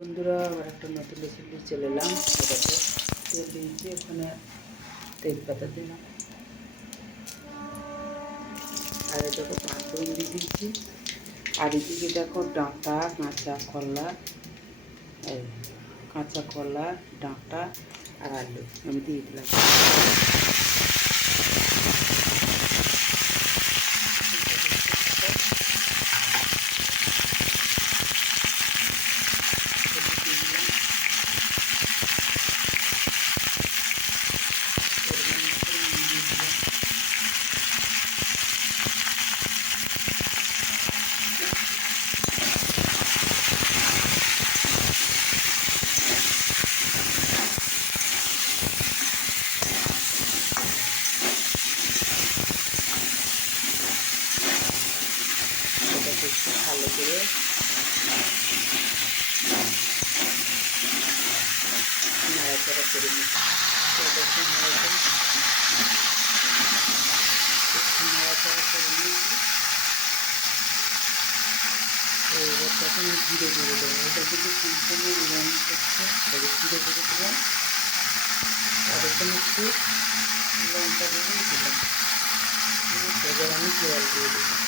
বন্ধুরা আবার একটা নতুন রেসিপি চলে এলাম। এটাকে তেল দিয়েছি, ওখানে তেজপাতা দিলাম, আর এটাকে পাঁচফোড়ন দিয়ে দিচ্ছি। আর এদিকে দেখো ডাঁটা, কাঁচা কলা, ডাঁটা আর আলু আমি দিয়ে দিলাম। এটাকে একটু ভালো করে নাড়াচাড়া করে নিচ্ছি। এটাকে নাড়াচাড়া করে নিয়েছি। তো এবার তখন ধীরে ধীরে দেবো। এটা যদি সম্পূর্ণ নিরামিষ হচ্ছে, এটাকে ধীরে ধীরে দিলাম। আর এখানে একটু লঙ্কা দিয়ে দিলাম। এবার আমি জল দিয়ে দিলাম।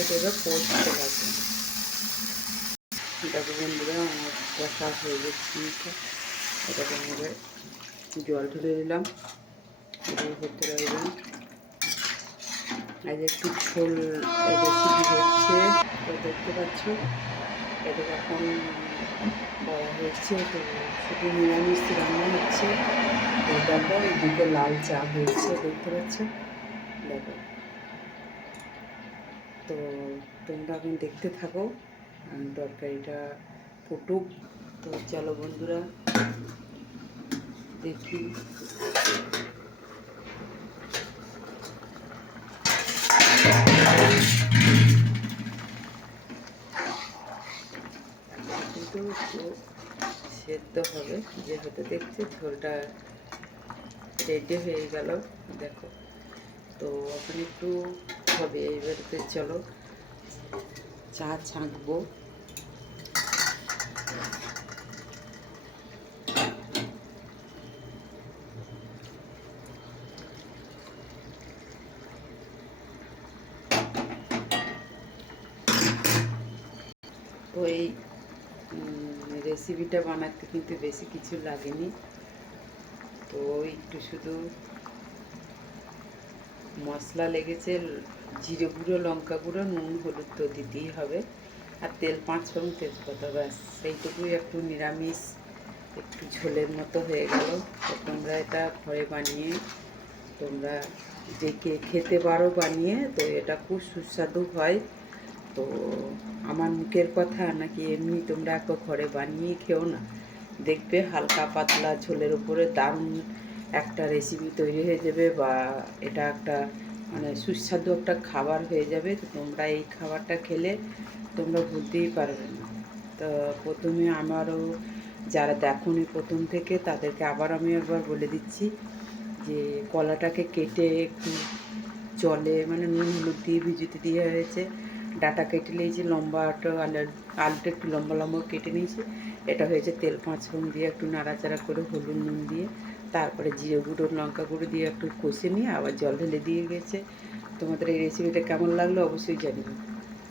এটা এবার কষতে লাগবে। এটাকে বন্ধুরা আমার কষা হয়ে গেছে। এটাকে আমি এবার জল ঢেলে দিলাম। হতে লাগবে। আজ একটু ঝোল রেসিপি হচ্ছে, তো দেখতে পাচ্ছ। এটা এখন করা হয়েছে, তো শুধু নিরামিষ রান্না হচ্ছে। দেখো এদিকে লাল চা হয়েছে, দেখতে পাচ্ছ। দেখো, তো তোমরা এখন দেখতে থাকো তরকারিটা ফুটুক। তো চলো বন্ধুরা দেখি। কিন্তু একটু সেদ্ধ হবে, যেহেতু দেখছি ঝোলটা রেডি হয়ে গেল। দেখো, তো ওখানে একটু হবে। এইবারে চলো চা ছাঁকবো। তো এই রেসিপিটা বানাতে কিন্তু বেশি কিছু লাগেনি। তো একটু শুধু মশলা লেগেছে, জিরে গুঁড়ো, লঙ্কা গুঁড়ো, নুন, হলুদ তো দিতেই হবে, আর তেল, পাঁচফোড়ন, তেজপাতা, ব্যাস সেইটুকুই। একটু নিরামিষ, একটু ঝোলের মতো হয়ে গেল। তো তোমরা এটা ঘরে বানিয়ে তোমরা যে কে খেতে পারো বানিয়ে, তো এটা খুব সুস্বাদু হয়। তো আমার মুখের কথা নাকি এমনি তোমরা একবার ঘরে বানিয়ে খেও না, দেখবে হালকা পাতলা ঝোলের উপরে দারুণ একটা রেসিপি তৈরি হয়ে যাবে, বা এটা একটা মানে সুস্বাদু একটা খাবার হয়ে যাবে। তো তোমরা এই খাবারটা খেলে তোমরা ভুলতেই পারবে না। তো প্রথমে আমারও যারা দেখোনি প্রথম থেকে, তাদেরকে আবার আমি একবার বলে দিচ্ছি যে কলাটাকে কেটে একটু জলে মানে নুন হলুদ দিয়ে ভিজিতে দিয়ে হয়েছে। ডাঁটা কেটে নিয়েছি, লম্বাটা আলুটা একটু লম্বা লম্বা কেটে নিয়েছি। এটা হয়েছে তেল, পাঁচফোড়ন দিয়ে একটু নাড়াচাড়া করে হলুদ নুন দিয়ে, তারপরে জিরে গুঁড়ো, লঙ্কা গুঁড়ো দিয়ে একটু কষে নিয়ে আবার জল ঢেলে দিয়ে গেছে। তোমাদের এই রেসিপিটা কেমন লাগলো অবশ্যই জানিও।